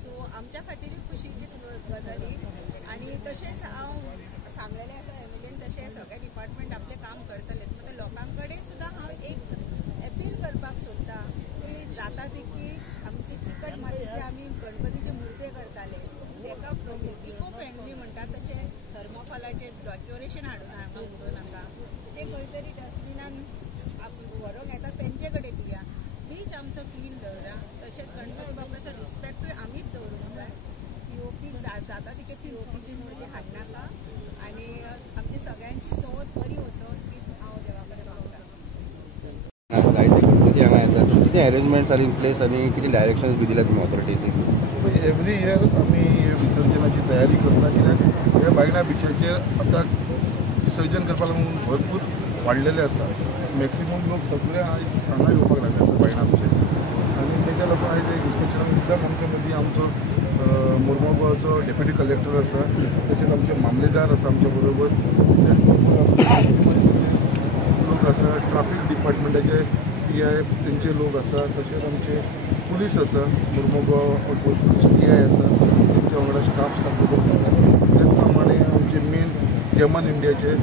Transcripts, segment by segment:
So आमच्या खातीर खुशीची गजाली आणि तशेंच हांव सांगलेलें आसा एमएलएन तशें सगळे डिपार्टमेंट आपलें काम करतले म्हणजे लोकांकडे सुद्दां हांव एक अपील करपाक सोदता की जाता तितकी आमची चिकट मातयेचे आमी गणपतीचे मुर्ते करताले तेका इको फ्रेंडली म्हणटात तशें थर्मोकॉलाचे डेकोरेशन हाडून हांगा उडोवन नाका ते खंय तरी डस्टबिनान व्हरोंक येता तेंचे कडेन दिया बीच आमचो क्लीन दवरा तशेंच गणपती बाप्पाचो रिस्पेक्टूय आमीच दवरूंक जाय पीओपी जाता तितके पीओपीची मुर्ती हाडनाका आनी आमची सगळ्यांची चवथ बरी वचो हीच हांव देवा कडेन मागतां. जायते गणपती हांगा येतात कितें अरेंजमेंट्स आर इन प्लेस आनी कितें डायरेक्शन्स बी दिल्यात तुमी ऑथॉरिटीज? एवरी इयर आमी विसर्जनाची तयारी करता कित्याक ह्या बायणा बिचाचेर आतां विसर्जन करपाक लागून भरपूर वाडलेले आसा मॅक्सिमम लोक सगळे आयज हांगा येवपाक लागले आसा बायणा बिचाचेर आनी तेच्या लागून आयज एक इन्स्पेक्शनाक मुद्दाम आमच्या मदीं आमचो मुर्मुगांवचो डेप्युटी कलेक्टर आसा तशेंच आमचे मामलेदार आसा आमच्या बरोबर लोक आसा ट्राफीक डिपार्टमेंटाचे PI तेंचे लोक आसा तशेंच आमचे पुलीस आसा मुर्मुगांव आउटपोस्ट PI आसा तेंचे वांगडा स्टाफ सगळो त्याच प्रमाणे आमचे मेन गेमन इंडियाचे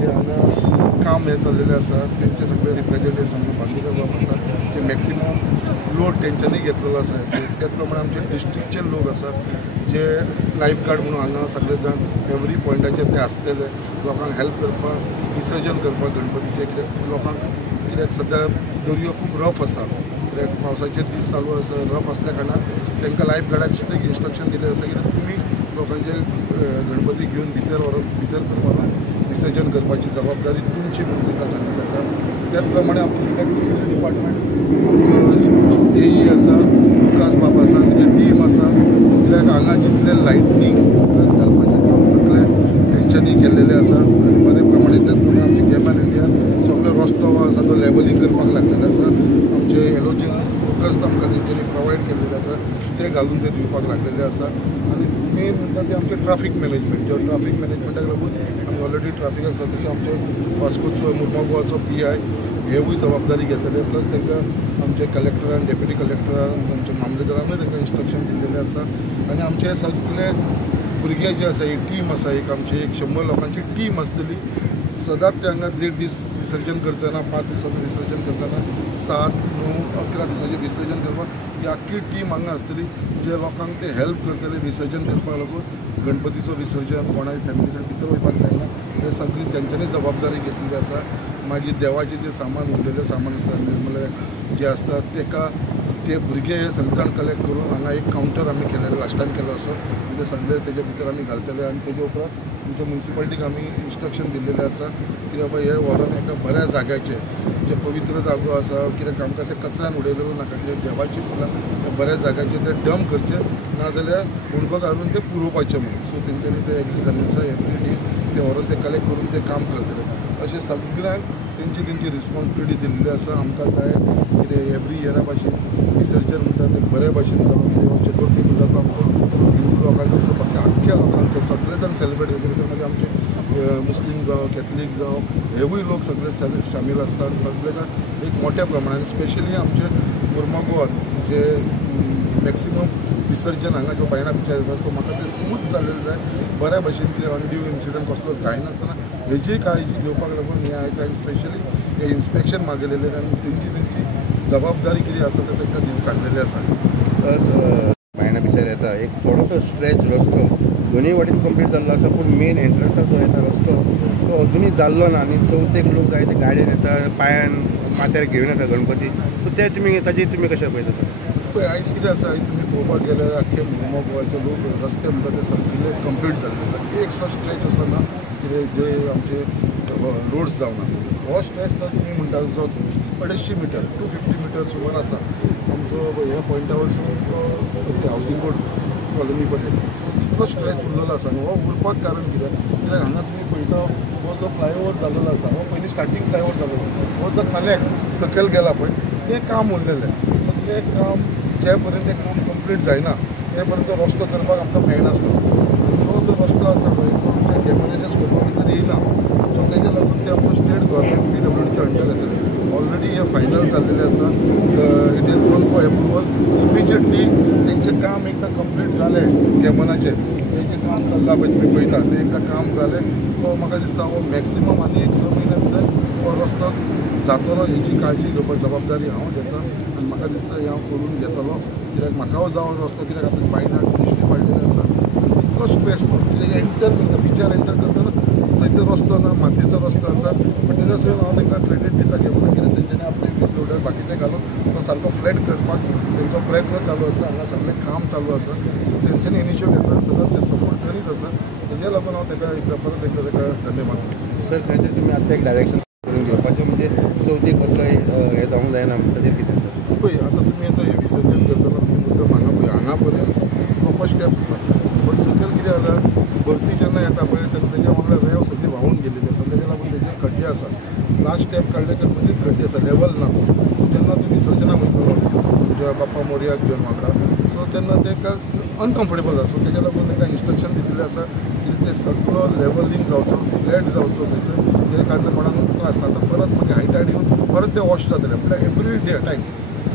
जे हांगा काम हे चाललेले आसा तेंचे सगळे रिप्रेझेंटेटिव्स आमचे बांदोडकर बाब आसा ते मॅक्सिमम लोड तेंच्यांनी घेतलेलो आसा त्याच प्रमाणे आमचे डिस्ट्रिक्टचे लोक आसा जे लायफ गार्ड म्हणून हांगा सगळे जाण एवरी पॉयंटाचेर ते आसलेले लोकांक हेल्प करपाक विसर्जन करपाक गणपतीचे कित्याक लोकांक कित्याक सद्या दर्यो खूब रफ आसा कित्याक पावसाचे दीस चालू आसा रफ आसल्या कारणान तांकां लायफ गार्डाक स्ट्रिक्ट इन्स्ट्रक्शन दिलें आसा कित्याक तुमी लोकांचे गणपती घेवन भितर करपाक विसर्जन करपाची जबाबदारी तुमची म्हणून तांकां सांगिल्लें आसा त्याच प्रमाणे आमचो इलेक्ट्रिसिटी डिपार्टमेंट आमचो AE आसा विकास बाब आसा तेजे टीम आसा कित्याक हांगा जितले लायटनींग घालपाचें काम सगळें तेंच्यांनी केल्लेलें आसा आनी बरे प्रमाणे त्याच प्रमाणे आमचे गेमन इंडिया सगळो रस्तो आसा तो लेवलिंग करपाक लागलेलो आसा आमचे हॅलोजीन फोकस आमकां तेंच्यांनी प्रोवायड केल्लेले आसा ते घालून ते दिवपाक लागलेले आसा आनी मेन म्हणटा ते आमचे ट्राफीक मॅनेजमेंट जो ट्राफीक मॅनेजमेंटाक लागून आमी ऑलरेडी ट्राफीक आसा तशें आमचे वास्कोचो मुर्मुगांवचो PI हेवूय जबाबदारी घेतले प्लस तांकां आमचे कलेक्टरान डेप्युटी कलेक्टरान आमचे मामलेदारानूय तांकां इन्स्ट्रक्शन दिल्लेलें आसा आनी आमचे सगळे भुरगे जे आसा एक टीम आसा एक आमची 100 लोकांची टीम आसतली सदांच ते हांगा 1.5 दीस विसर्जन करतना 5 दिसांचें विसर्जन करतना 7, 9, 11 दिसांचें विसर्जन करपाक ही आख्खी टीम हांगा आसतली जे लोकांक ते हेल्प करतले विसर्जन करपाक लागून गणपतीचो विसर्जन कोणाय फॅमिलीच्या भितर वचपाक जायना ते सगळी तेंच्यांनी जबाबदारी घेतलेली आसा मागीर देवाचें जे सामान उरलेलें सामान आसता म्हणल्यार जे आसता तेका ते भुरगे हे सगळे जाण कलेक्ट करून हांगा एक कावंटर आमी केलेलो लास्ट टायम केलो असो म्हणजे सगळे तेजे भितर आमी घालतले आनी तेजे उपरांत आमच्या म्युन्सिपालिटीक आमी इन्स्ट्रक्शन दिल्लेलें आसा की बाबा हे व्हरून एका बऱ्या जाग्याचेर जे पवित्र जागो आसा कित्याक आमकां ते कचऱ्यान उडयलेलो नाका कित्याक देवाची फुलां बऱ्या जाग्याचेर ते डंप करचे नाजाल्यार कुणबो घालून ते पुरोवपाचे म्हणून. सो तेंच्यांनी ते एग्री जाल्ले एवरी डे ते व्हरून ते कलेक्ट करून ते काम करतले. अशें सगळ्यांक तेंची रिस्पॉन्सिबिलिटी दिल्ली आसा. आमकां जाय कितें एवरी इयरा भाशेन विसर्जन म्हणटा ते बऱ्या भाशेन जावं कितें चतुर्थी पुजा तो आमचो हिंदू लोकांचो असो बाकी आख्ख्या लोकांचो सगळे जाण सेलिब्रेट करतात. म्हणजे आमचे मुस्लीम जावं कॅथलीक जावं हेवूय लोक सगळे शामील असतात. सगळे जाण एक मोठ्या प्रमाणान स्पेशली आमचे मुर्मागोवान जे मॅक्सिमम विसर्जन हांगा जो बायणा पिक्चर येता सो म्हाका ते स्मूथ जाल्लें जाय बऱ्या भशेन कितें अनड्यू इन्सिडंट कसलो जायनासतना हेजी काळजी घेवपाक लागून हे आयज हांवें स्पेशली हे इन्स्पेक्शन मागयलेलें आनी तेंची जबाबदारी कितें आसा ते तांकां सांगलेलें आसा. बायणा भितर येता एक थोडोसो स्ट्रेच रस्तो दोनूय वाटेन कंप्लीट जाल्लो आसा पूण मेन एंट्रन्साक जो येता रस्तो तो अजुनूय जाल्लो ना आनी चवथेक लोक जाय ते गाडयेन येता पांयान माथ्यार घेवन येता गणपती सो ते तुमी कशें पळयता? पळय आयज कितें आसा आयज तुमी पळोवपाक गेल्यार आख्खे गोवाचे लोक रस्ते म्हणटा ते सगळे कंप्लीट जाल्ले आसा. एक सो स्ट्रेच आसना कितें जे आमचे रोड्स जावना. हो स्ट्रेच तो तुमी म्हणटा जो 250 मिटर 250 मिटर सुमार आसा आमचो ह्या पॉयंटा वयसून तो हावजींग बोर्ड कॉलनी पर्यंत. सो इतलो स्ट्रेच उरलेलो आसा न्हू. हो उरपाक कारण कित्याक हांगा तुमी पळयता हो जो फ्लायओवर जाल्लो आसा हो पयलीं स्टार्टींग फ्लायओवर जाल्लो हो जो कनेक्ट सकयल गेला पळय तें काम उरलेलें. तें काम जे पर्यंत तें काम कंप्लीट जायना ते पर्यंत रस्तो करपाक आमकां मेळनासलो. तो जो रस्तो आसा पळय तो आमच्या गेमनाच्या स्कोपा भितर येयना. सो तेज्या लागून ते आमचो स्टेट गव्हर्मेंट PWDच्या अंडर येतले. ऑलरेडी हे फायनल जाल्लेले आसा. इट इज गोन फॉर एप्रुवल. इमिजिएटली तेंचें काम एकदां कंप्लीट जालें गेमनाचें तेंचें काम चल्लां पळय तुमी पळयता तें एकदां काम जालें तो म्हाका दिसता हो मॅक्सिमम आनी एक 6 म्हयन्या भितर हो रस्तो जातलो हेची काळजी घेवपाची जबाबदारी हांव घेता आनी म्हाका दिसता हे हांव करून घेतलो कित्याक म्हाका हो जावं रस्तो कित्याक आतां बायना दिश्टी पडलेले आसा इतलो स्ट्रेस कित्याक एंटर करता बिचार एंटर करतना थंयचो रस्तो ना मातयेचो रस्तो आसा बट तेज्या सयत हांव तांकां क्रेडीट दिता कित्याक कितें तेंच्यांनी आपले वीज लोडर बाकीचे घालून तो सारको फ्लॅट करपाक तेंचो प्रयत्न चालू आसा. हांगा सगळें काम चालू आसा. सो तेंच्यांनी इनिशिएटीव घेतला सदांच ते सपोर्ट करीत आसा. तेज्या लागून हांव ताका एकदा परत एकदा ताका धन्यवाद दिता. सर खंय तरी तुमी आतां एक डायरेक्शन करून घेवपाचें म्हणजे चवथीक कसलोय हें जावंक जायना म्हणटा कितें पळय आतां तुमी आतां हें विसर्जन करतना तुमी मुद्दम हांगा पर्यंत प्रॉपर स्टेप्स आसा. बट सकयल कितें जाता भरती जेन्ना येता पळय तेन्ना तेज्या वांगडा रेंव सगळी व्हांवून गेलेली आसा. तेज्या लागून तेजे खड्डे आसा. लास्ट स्टेप काडले की मदींच खड्डे आसा लेवल ना. सो जेन्ना तुमी विसर्जनाक वयतलो तुमच्या बाप्पा मोरयाक घेवन वांगडा सो तेन्ना ताका अनकम्फर्टेबल आसा. सो तेज्या लागून ताका इंस्ट्रक्शन दिल्लें आसा की ते सगळो लेवलिंग जावचो फ्लॅट जावचो थंयसर तेजे कारणान कोणाक त्रास जाता. परत मागीर हायटार येवन परत ते वॉश जातले म्हटल्यार एवरी डे टायम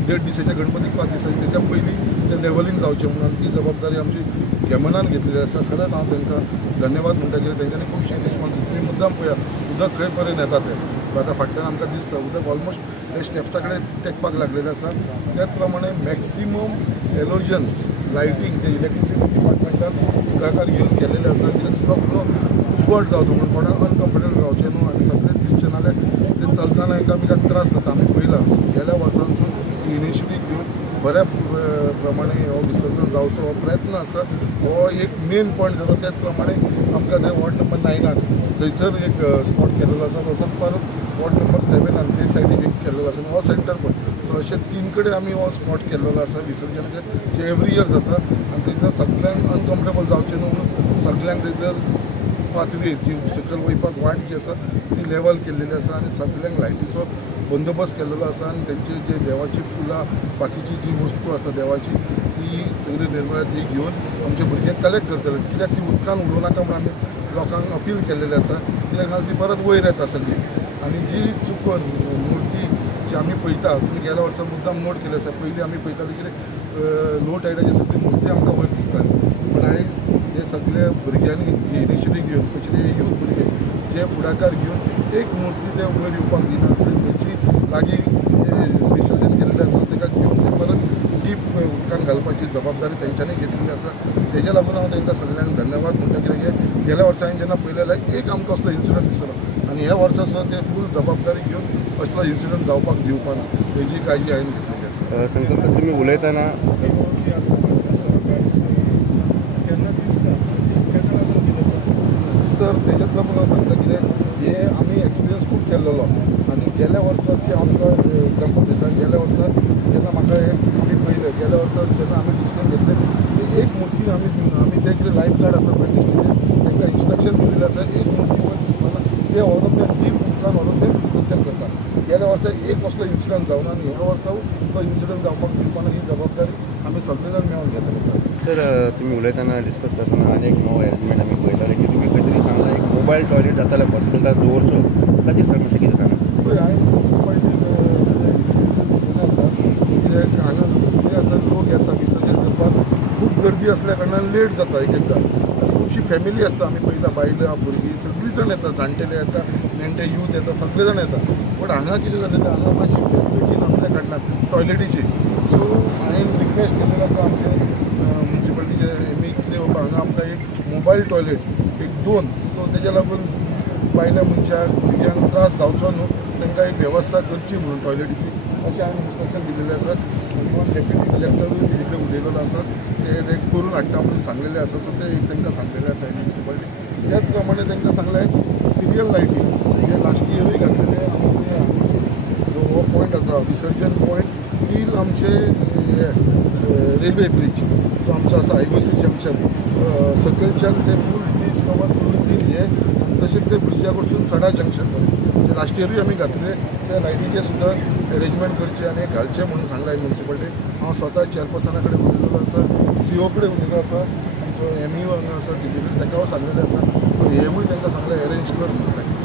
1.5 दिसाच्या गणपतीक 5 दिसांचे तेच्या पयलीं ते लेवलिंग जावचें म्हणून ती जबाबदारी आमची गेमनान घेतलेली आसा. खरेंच हांव तांकां धन्यवाद म्हणटा कित्याक तेंच्यांनी खुबशी रिस्पॉन्स तुमी मुद्दाम पळया उदक खंय पर्यंत येता ते आतां फाटल्यान आमकां दिसता उदक ऑलमोस्ट ते स्टेप्सा कडेन तेंकपाक लागलेलें आसा. त्याच प्रमाणे मॅक्सिमम एलोजन्स लायटींग जे इलेक्ट्रिसिटी डिपार्टमेंटान फुडाकार घेवन गेलेले आसा कित्याक सगळो उजवाड जावचो म्हणून कोणाक अनकम्फर्टेबल जावचें न्हू आनी सगळें दिसचें नाल्यार ते चलतना एकामेकाक त्रास जाता. आमी पळयलां गेल्या वर्सांसून इनिशिएटीव घेवन बऱ्या प्रमाणे हो विसर्जन जावचो हो प्रयत्न आसा. हो एक मेन पॉयंट जालो त्याच प्रमाणे आमकां थंय वॉर्ड नंबर 9 थंयसर एक स्पॉट केल्लो आसा. तसोच परत वॉर्ड नंबर 7 ते सायडीक एक केल्लो आसा हो सेंटर पॉयंट. सो अशे 3 कडेन आमी हो स्पॉट केल्लो आसा विसर्जनाचे जे एवरी इयर जाता आनी थंयसर सगळ्यांक अनकम्फर्टेबल जावचें न्हू म्हणून सगळ्यांक थंयसर पाथवे जी सकयल वयपाक वाट जी आसा ती लेवल केल्लेली आसा आनी सगळ्यांक लायटीचो बंदोबस्त केल्लो आसा आनी तेंची जे देवाची फुलां बाकीची जी वस्तू आसा देवाची ती सगळी निर्मळा ती घेवन आमचे भुरगे कलेक्ट करतले कित्याक ती उदकान उडोवं नाका म्हणून आमी लोकांक अपील केल्लेलें आसा कित्याक नाजाल्यार ती परत वयर येता सगळी आनी जी चुकून मुर्ती जी आमी पळयता तुमी गेल्या वर्सा मुद्दाम नोट केले आसा पयलीं आमी पळयताले कितें लो टायडाची सगळी मुर्ती आमकां वयर दिसताली पूण आयज हे सगळे भुरग्यांनी इनिशिएटीव घेवन स्पेशली यूथ भुरगे जे फुडाकार घेवन एक मुर्ती ते वयर येवपाक दिना तेंची लागीं विसर्जन केल्लें आसा ताका घेवन ते परत डीप उदकान घालपाची जबाबदारी तेंच्यांनी घेतलेली आसा. तेज्या लागून हांव तांकां सगळ्यांक धन्यवाद म्हणटा कित्याक गेल्या वर्सा हांवें जेन्ना पळयलें जाल्यार एक आमकां असलो इन्सिडंट दिसलो आनी ह्या वर्सा सुद्दां ते फूल जबाबदारी घेवन असलो इन्सिडंट जावपाक दिवपा ना तेजी काळजी हांवें घेतलेली आसा. संकल्प तुमी उलयतना सर तेज्याच लागून हांव सांगता कितें हे आमी एक्सपिरियन्स खूब केल्लो आनी गेल्या वर्साचे आमकां एग्जाम्पल दिता. गेल्या वर्सा जेन्ना म्हाका आमी पयलें गेल्या वर्सा जेन्ना आमी डिसिजन घेतलें एक मूर्ती आमी तें लायफ गार्ड आसा पळय तांकां इन्स्ट्रक्शन दिल्लें आसा एक मूर्ती वयर दिसतना ते व्हरून ते डीप उदकान व्हरून ते विसर्जन करता. गेल्या वर्सा एक असलो इन्सिडंट जावना आनी ह्या वर्सा तो इन्सिडंट जावपाक दिवपाना ही जबाबदारी आमी सगळे जाण मेळून घेतले. सर तुम्ही उलयतना डिस्कस करतना आनी एक नवो एलिमेंट आमी पळयताले की तुमी खंय तरी सांगला एक मोबायल टॉयलेट जाताले हॉस्पिटलांत दवरचो ताचेर सर मातशें कितें सांगा. पळय हांवें म्युनिसिपालिटी आसा हांगा कितें आसा लोक येता विसर्जन करपाक खूब गर्दी असल्या कारणान लेट जाता एक एकदां आनी खुबशी फॅमिली आसता आमी पळयता बायलां भुरगीं सगळीं जाण येता जाणटेले येता नेणटे यूथ येता सगळे जाण येता. बट हांगा कितें जालें तें हांगा मातशी फेसिलिटी नासल्या कारणान टॉयलेटीची सो हांवें रिक्वेस्ट केल्लेलो आसा आमचे म्युनिसिपालिटीचे एमी कितें बाबा हांगा आमकां एक मोबायल टॉयलेट एक 2 सो तेज्या लागून बायल्या मनशाक भुरग्यांक त्रास जावचो न्हू तांकां एक वेवस्था करची म्हणून टॉयलेटीची अशें हांवें इन्स्ट्रक्शन दिलेलें आसा. डेप्युटी कलेक्टरूय तिकडे उलयलेलो आसा ते करून हाडटा म्हणून सांगलेलें आसा. सो ते तांकां सांगलेलें आसा म्युनिसिपालिटी. त्याच प्रमाणे तांकां सांगलें सिरियल लायटींग जे लास्ट इयरूय घातलेले आमचे जो हो पॉयंट आसा विसर्जन पॉयंट टील आमचे रेल्वे ब्रीज जो आमचो आसा IOC जंक्शन सकयलच्यान ते फूल ब्रीज कवर करून टील हे तशेंच ते ब्रिजा कडसून सडा जंक्शन जे लास्ट इयरूय आमी घातले ते लायटीचे सुद्दां अरेंजमेंट करचे आनी घालचे म्हणून सांगला म्युनिसिपालिटी. हांव स्वता चेअरपर्सना कडेन उलयलेलो आसा CO कडेन उलयलो आसा आमचो ME हांगा आसा डिलिव्हरी ताका हांव सांगलेलें आसा. सो हेवूय तांकां सांगलें अरेंज कर म्हणून.